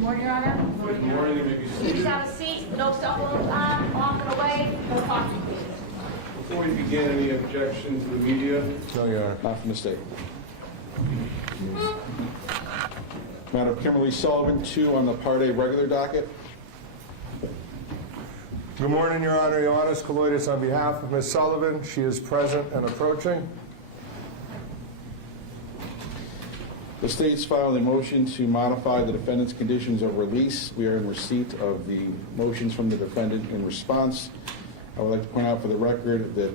Good morning, Your Honor. Good morning. You may be Please seated. have a seat. No cell phones on, off and away. No talking, please. Before we begin, any objection to the media? No, Your Honor. Not from the state. Madam Kimberly Sullivan, 2 on the Part A regular docket. Good morning, Your Honor. Ioannis Kaloidis on behalf of Ms. Sullivan. She is present and approaching. The state's filed a motion to modify the defendant's conditions of release. We are in receipt of the motions from the defendant in response. I would like to point out for the record that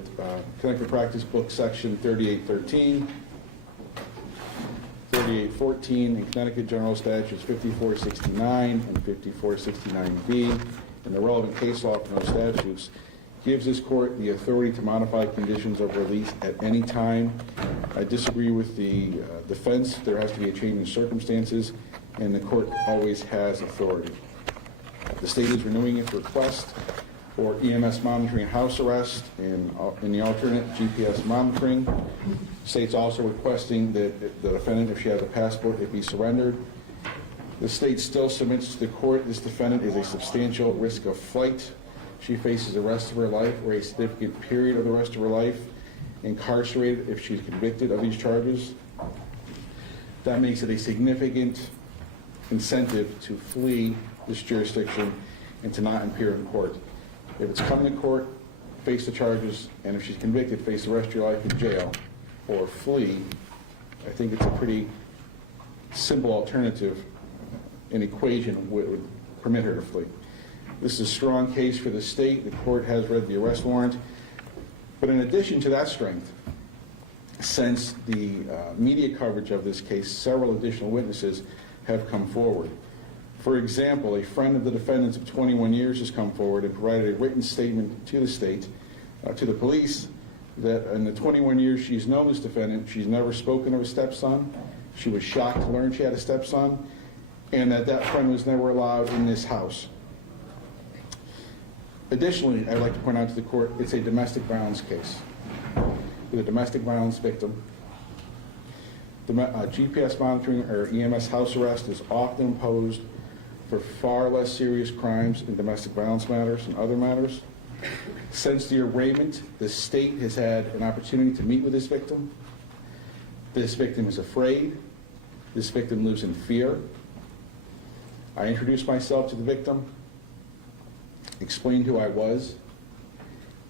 Connecticut Practice Book Section 3813, 3814, and Connecticut General Statutes 5469 and 5469B, and the relevant case law from those statutes, gives this court the authority to modify conditions of release at any time. I disagree with the defense. There has to be a change in circumstances, and the court always has authority. The state is renewing its request for EMS monitoring and house arrest, and in the alternate, GPS monitoring. The state's also requesting that the defendant, if she has a passport, it be surrendered. The state still submits to the court this defendant is a substantial risk of flight. She faces the rest of her life, or a significant period of the rest of her life, incarcerated if she's convicted of these charges. That makes it a significant incentive to flee this jurisdiction and to not appear in court. If it's coming to court, face the charges, and if she's convicted, face the rest of your life in jail or flee, I think it's a pretty simple alternative, an equation would permit her to flee. This is a strong case for the state. The court has read the arrest warrant. But in addition to that strength, since the media coverage of this case, several additional witnesses have come forward. For example, a friend of the defendant's of 21 years has come forward and provided a written statement to the state, to the police, that in the 21 years she's known this defendant, she's never spoken of a stepson. She was shocked to learn she had a stepson, and that friend was never allowed in this house. Additionally, I'd like to point out to the court, it's a domestic violence case with a domestic violence victim. The GPS monitoring or EMS house arrest is often imposed for far less serious crimes in domestic violence matters and other matters. Since the arraignment, the state has had an opportunity to meet with this victim. This victim is afraid. This victim lives in fear. I introduced myself to the victim, explained who I was.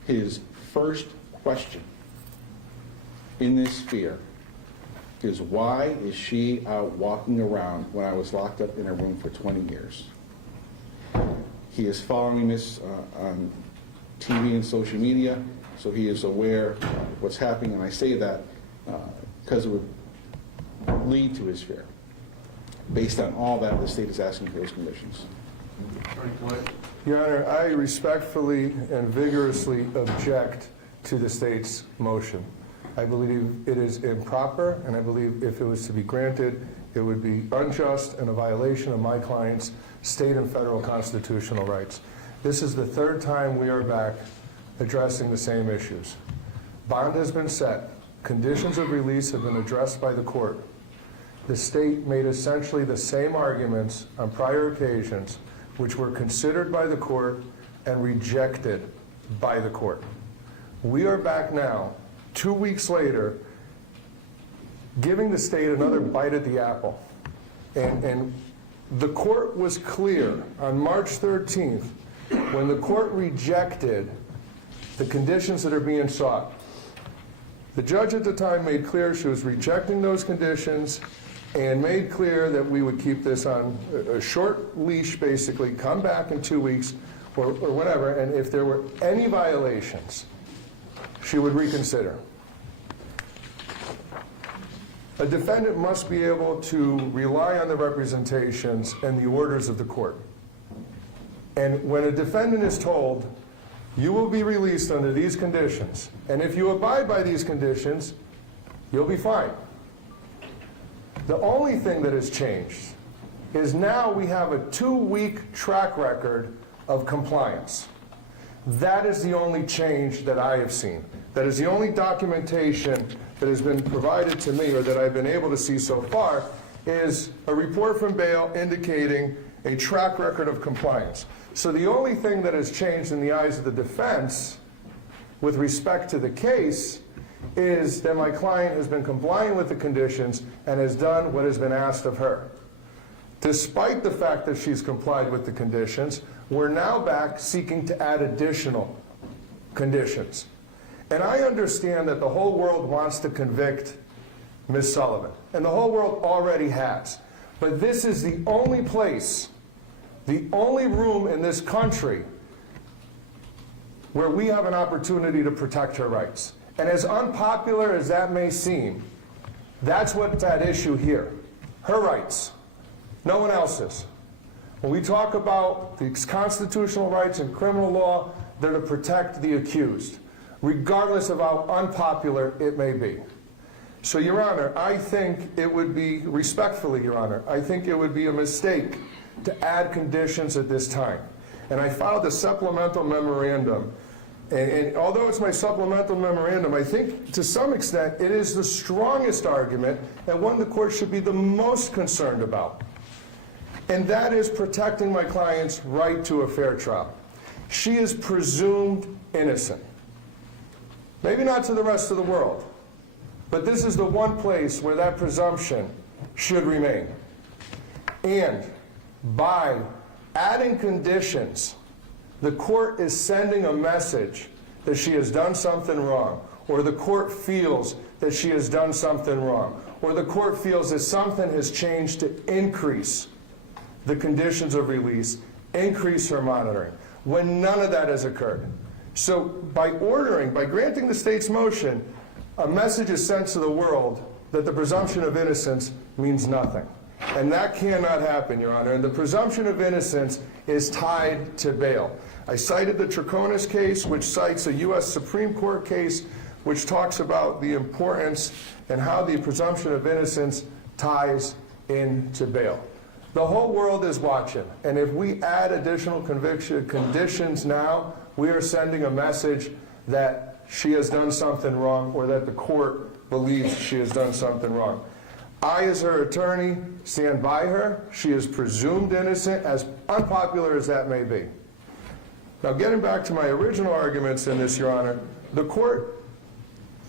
His first question in this fear is, why is she out walking around when I was locked up in a room for 20 years? He is following this on TV and social media, so he is aware of what's happening, and I say that because it would lead to his fear. Based on all that, the state is asking for those conditions. Your Honor, I respectfully and vigorously object to the state's motion. I believe it is improper, and I believe if it was to be granted, it would be unjust and a violation of my client's state and federal constitutional rights. This is the third time we are back addressing the same issues. Bond has been set. Conditions of release have been addressed by the court. The state made essentially the same arguments on prior occasions, which were considered by the court and rejected by the court. We are back now, 2 weeks later, giving the state another bite at the apple. And the court was clear on March 13th when the court rejected the conditions that are being sought. The judge at the time made clear she was rejecting those conditions and made clear that we would keep this on a short leash, basically, come back in 2 weeks or whatever, and if there were any violations, she would reconsider. A defendant must be able to rely on the representations and the orders of the court. And when a defendant is told, you will be released under these conditions, and if you abide by these conditions, you'll be fine. The only thing that has changed is now we have a 2-week track record of compliance. That is the only change that I have seen. That is the only documentation that has been provided to me or that I've been able to see so far is a report from bail indicating a track record of compliance. So the only thing that has changed in the eyes of the defense with respect to the case is that my client has been complying with the conditions and has done what has been asked of her. Despite the fact that she's complied with the conditions, we're now back seeking to add additional conditions. And I understand that the whole world wants to convict Ms. Sullivan, and the whole world already has. But this is the only place, the only room in this country where we have an opportunity to protect her rights. And as unpopular as that may seem, that's what's at issue here. Her rights, no one else's. When we talk about the constitutional rights in criminal law, they're to protect the accused, regardless of how unpopular it may be. So, Your Honor, I think it would be, respectfully, Your Honor, I think it would be a mistake to add conditions at this time. And I filed a supplemental memorandum. And although it's my supplemental memorandum, I think to some extent it is the strongest argument and one the court should be the most concerned about. And that is protecting my client's right to a fair trial. She is presumed innocent. Maybe not to the rest of the world, but this is the one place where that presumption should remain. And by adding conditions, the court is sending a message that she has done something wrong, or the court feels that she has done something wrong, or the court feels that something has changed to increase the conditions of release, increase her monitoring, when none of that has occurred. So by granting the state's motion, a message is sent to the world that the presumption of innocence means nothing. And that cannot happen, Your Honor. And the presumption of innocence is tied to bail. I cited the Troconis case, which cites a U.S. Supreme Court case, which talks about the importance and how the presumption of innocence ties into bail. The whole world is watching, and if we add additional conditions now, we are sending a message that she has done something wrong, or that the court believes she has done something wrong. I, as her attorney, stand by her. She is presumed innocent, as unpopular as that may be. Now, getting back to my original arguments in this, Your Honor, the court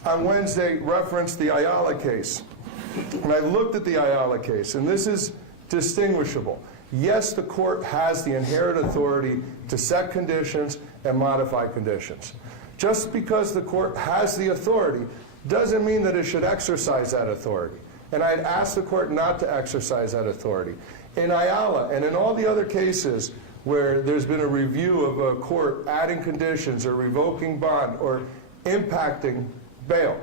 on Wednesday referenced the Ayala case. And I looked at the Ayala case, and this is distinguishable. Yes, the court has the inherent authority to set conditions and modify conditions. Just because the court has the authority doesn't mean that it should exercise that authority. And I'd ask the court not to exercise that authority. In Ayala and in all the other cases where there's been a review of a court adding conditions or revoking bond or impacting bail,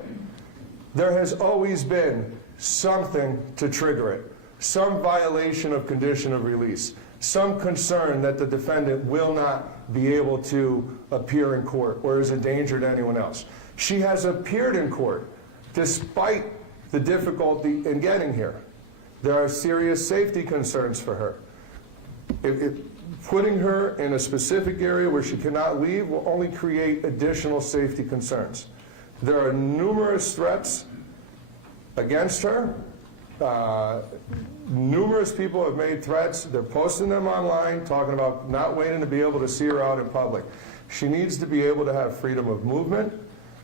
there has always been something to trigger it. Some violation of condition of release, some concern that the defendant will not be able to appear in court or is a danger to anyone else. She has appeared in court despite the difficulty in getting here. There are serious safety concerns for her. Putting her in a specific area where she cannot leave will only create additional safety concerns. There are numerous threats against her. Numerous people have made threats. They're posting them online, talking about not waiting to be able to see her out in public. She needs to be able to have freedom of movement,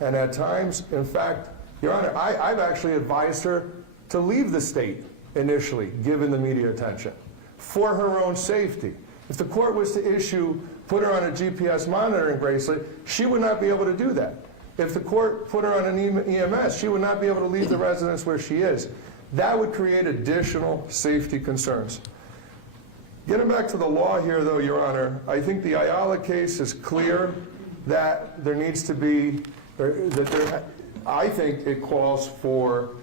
and at times, in fact, Your Honor, I've actually advised her to leave the state initially, given the media attention, for her own safety. If the court was to put her on a GPS monitoring bracelet, she would not be able to do that. If the court put her on an EMS, she would not be able to leave the residence where she is. That would create additional safety concerns. Getting back to the law here, though, Your Honor, I think the Ayala case is clear that there needs to be, I think it calls for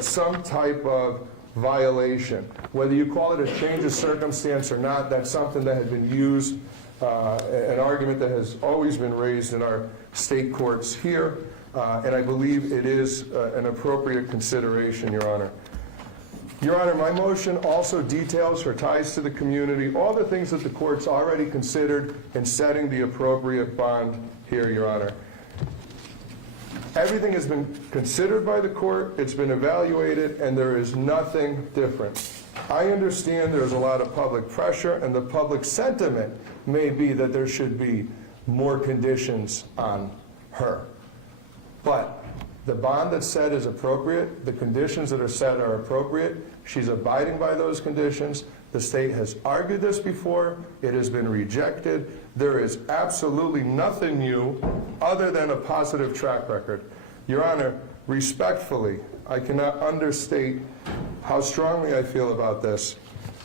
some type of violation. Whether you call it a change of circumstance or not, that's something that had been used, an argument that has always been raised in our state courts here, and I believe it is an appropriate consideration, Your Honor. Your Honor, my motion also details her ties to the community, all the things that the court's already considered in setting the appropriate bond here, Your Honor. Everything has been considered by the court, it's been evaluated, and there is nothing different. I understand there's a lot of public pressure, and the public sentiment may be that there should be more conditions on her. But the bond that's set is appropriate. The conditions that are set are appropriate. She's abiding by those conditions. The state has argued this before. It has been rejected. There is absolutely nothing new other than a positive track record. Your Honor, respectfully, I cannot understate how strongly I feel about this.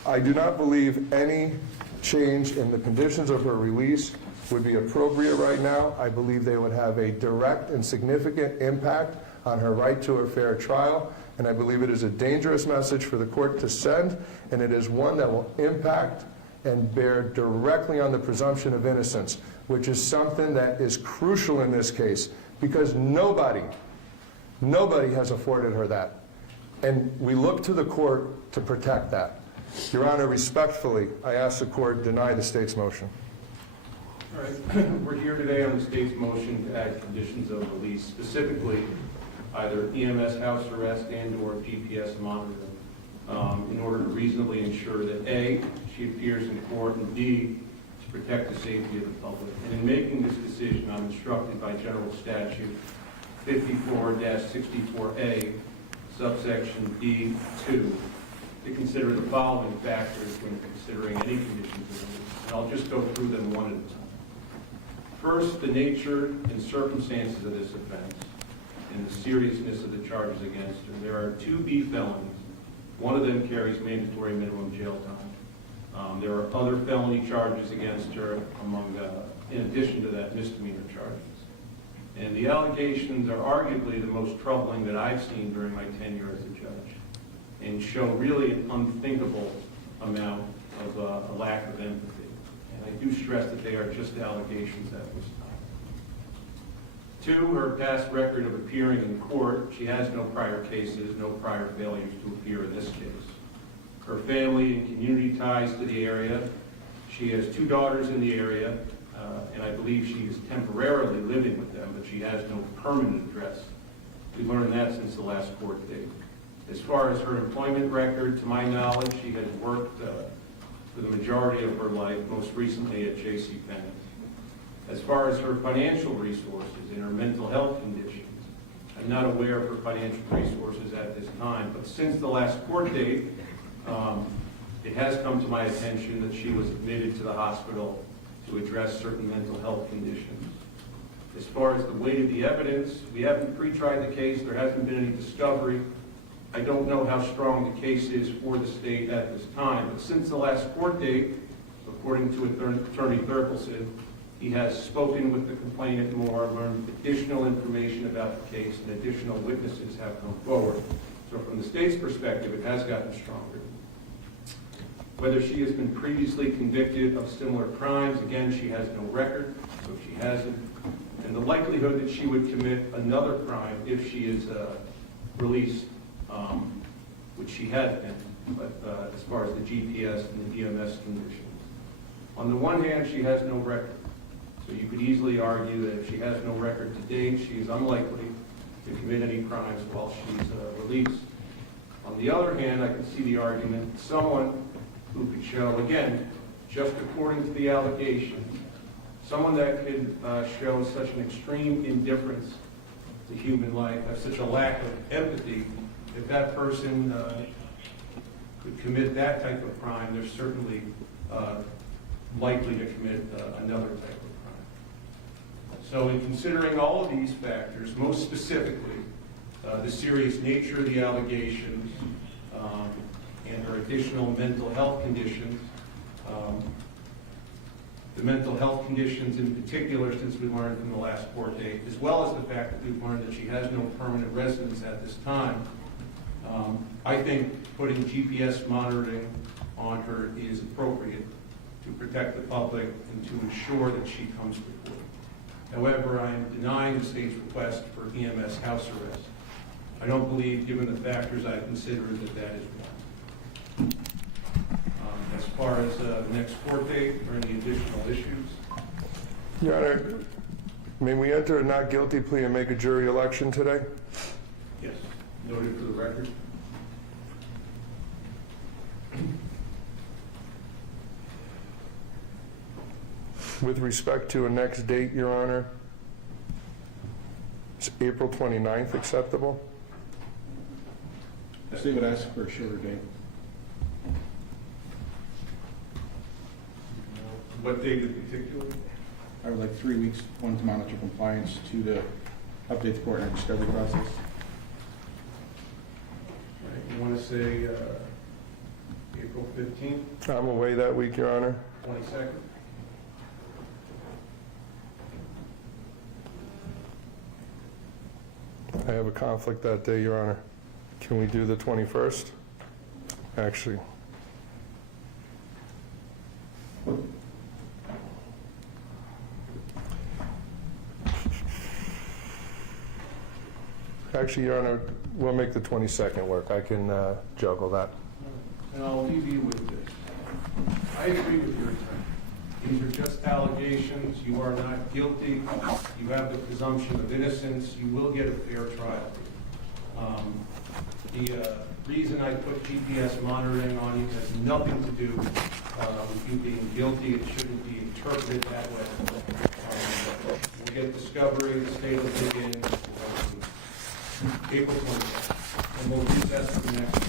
I do not believe any change in the conditions of her release would be appropriate right now. I believe they would have a direct and significant impact on her right to a fair trial, and I believe it is a dangerous message for the court to send, and it is one that will impact and bear directly on the presumption of innocence, which is something that is crucial in this case, because nobody has afforded her that. And we look to the court to protect that. Your Honor, respectfully, I ask the court deny the state's motion. All right, we're here today on the state's motion to add conditions of release, specifically either EMS house arrest and/or GPS monitoring, in order to reasonably ensure that A, she appears in court, and B, to protect the safety of the public. And in making this decision, I'm instructed by General Statute 54-64A, subsection D2, to consider the following factors when considering any conditions of release. And I'll just go through them one at a time. First, the nature and circumstances of this offense and the seriousness of the charges against her. There are 2 B felonies. One of them carries mandatory minimum jail time. There are other felony charges against her, in addition to that, misdemeanor charges. And the allegations are arguably the most troubling that I've seen during my tenure as a judge, and show really an unthinkable amount of a lack of empathy. And I do stress that they are just allegations at this time. 2, her past record of appearing in court. She has no prior cases, no prior failures to appear in this case. Her family and community ties to the area. She has 2 daughters in the area, and I believe she is temporarily living with them, but she has no permanent address. We learned that since the last court date. As far as her employment record, to my knowledge, she has worked for the majority of her life, most recently at J.C. Penney. As far as her financial resources and her mental health conditions, I'm not aware of her financial resources at this time, but since the last court date, it has come to my attention that she was admitted to the hospital to address certain mental health conditions. As far as the weight of the evidence, we haven't pre-tried the case. There hasn't been any discovery. I don't know how strong the case is for the state at this time, but since the last court date, according to Attorney Thurkelson, he has spoken with the complainant more, learned additional information about the case, and additional witnesses have come forward. So from the state's perspective, it has gotten stronger. Whether she has been previously convicted of similar crimes, again, she has no record, so she hasn't. And the likelihood that she would commit another crime if she is released, which she has been, but as far as the GPS and the EMS conditions. On the one hand, she has no record. So you could easily argue that if she has no record to date, she is unlikely to commit any crimes while she's released. On the other hand, I can see the argument that someone who could show, again, just according to the allegations, someone that could show such an extreme indifference to human life, have such a lack of empathy, if that person could commit that type of crime, they're certainly likely to commit another type of crime. So in considering all of these factors, most specifically the serious nature of the allegations and her additional mental health conditions, the mental health conditions in particular, since we learned from the last court date, as well as the fact that we've learned that she has no permanent residence at this time, I think putting GPS monitoring on her is appropriate to protect the public and to ensure that she comes to court. However, I am denying the state's request for EMS house arrest. I don't believe, given the factors I consider, that that is wrong. As far as the next court date or any additional issues? Your Honor, may we enter a not guilty plea and make a jury election today? Yes. Noted for the record. With respect to a next date, Your Honor, is April 29th acceptable? Steve would ask for a shorter date. What date in particular? I would like 3 weeks, 1 to monitor compliance, 2 to update the court on discovery process. You want to say April 15th, I'm away that week, Your Honor. 22nd? I have a conflict that day, Your Honor. Can we do the 21st? Actually. Actually, Your Honor, we'll make the 22nd work. I can juggle that. And I'll leave you with this. I agree with your attorney. These are just allegations. You are not guilty. You have the presumption of innocence. You will get a fair trial. The reason I put GPS monitoring on you has nothing to do with you being guilty. It shouldn't be interpreted that way. We'll get discovery. The state will dig in. April 20th. And we'll recess for the next